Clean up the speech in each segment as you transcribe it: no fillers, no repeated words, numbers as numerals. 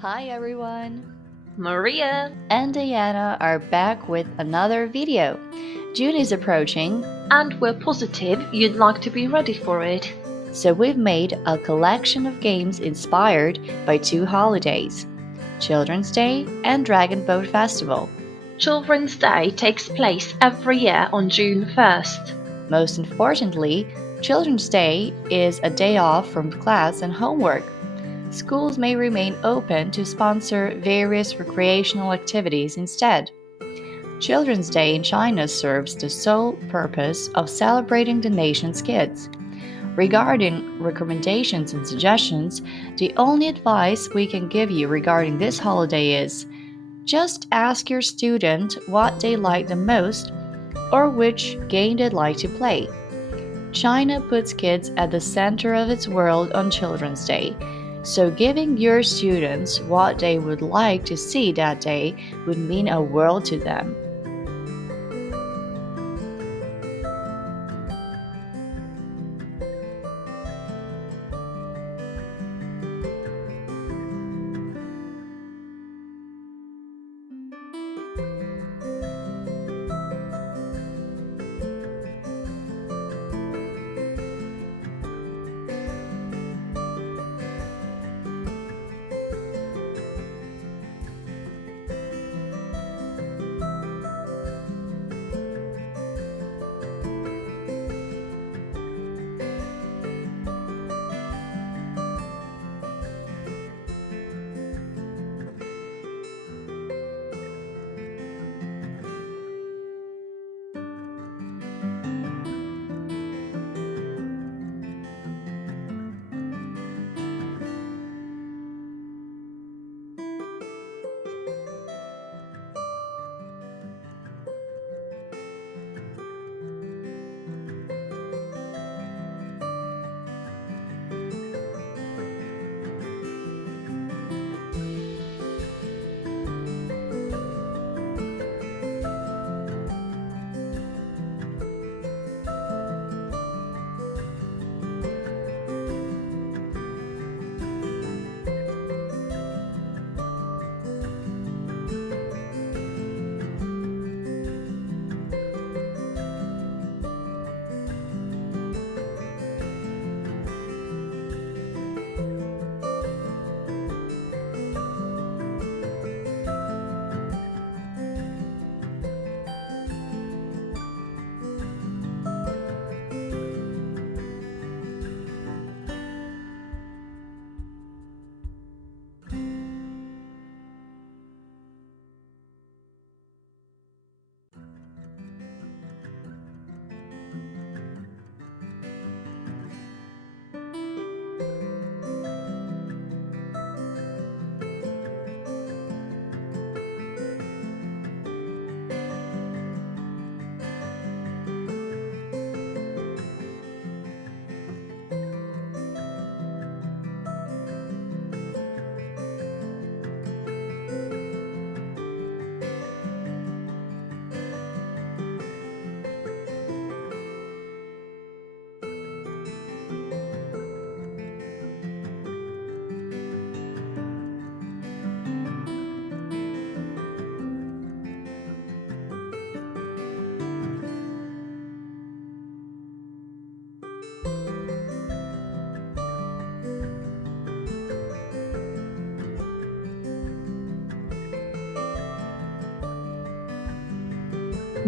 Hi everyone! Maria, And Diana are back with another video. June is approaching, and we're positive you'd like to be ready for it. so we've made a collection of games inspired by two holidays, Children's Day and Dragon Boat Festival. Children's Day takes place every year on June 1st. Most importantly, Children's Day is a day off from class and homework. Schools may remain open to sponsor various recreational activities instead. Children's Day in China serves the sole purpose of celebrating the nation's kids. Regarding recommendations and suggestions, the only advice we can give you regarding this holiday is just ask your student what they like the most or which game they'd like to play. China puts kids at the center of its world on Children's Day, so giving your students what they would like to see that day would mean a world to them.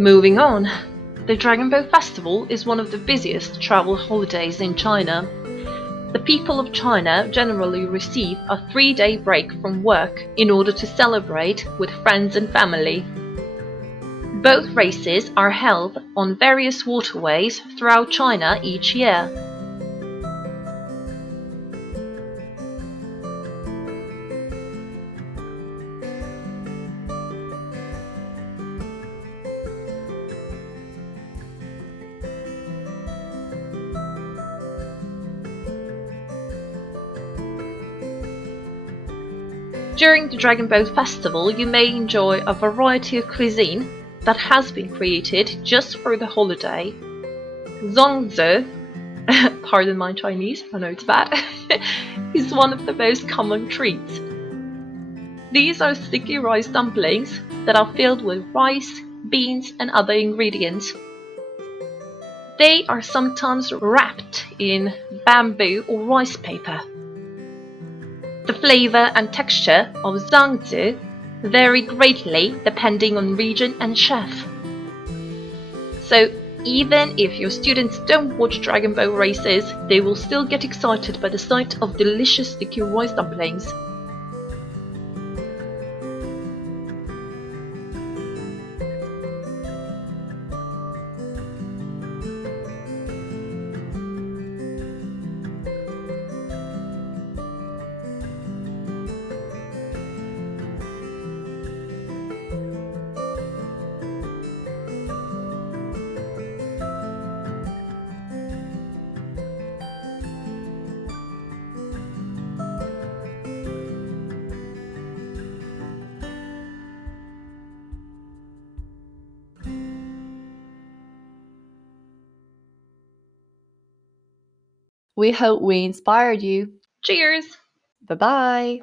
Moving on, the Dragon Boat Festival is one of the busiest travel holidays in China. The people of China generally receive a 3-day break from work in order to celebrate with friends and family. Boat races are held on various waterways throughout China each year. During the Dragon Boat Festival, you may enjoy a variety of cuisine that has been created just for the holiday. Zongzi, pardon my Chinese, I know it's bad, is one of the most common treats. These are sticky rice dumplings that are filled with rice, beans, and other ingredients. They are sometimes wrapped in bamboo or rice paper. The flavor and texture of zangzi vary greatly depending on region and chef. So even if your students don't watch Dragon Boat races, they will still get excited by the sight of delicious sticky rice dumplings. We hope we inspired you. Cheers! Bye bye.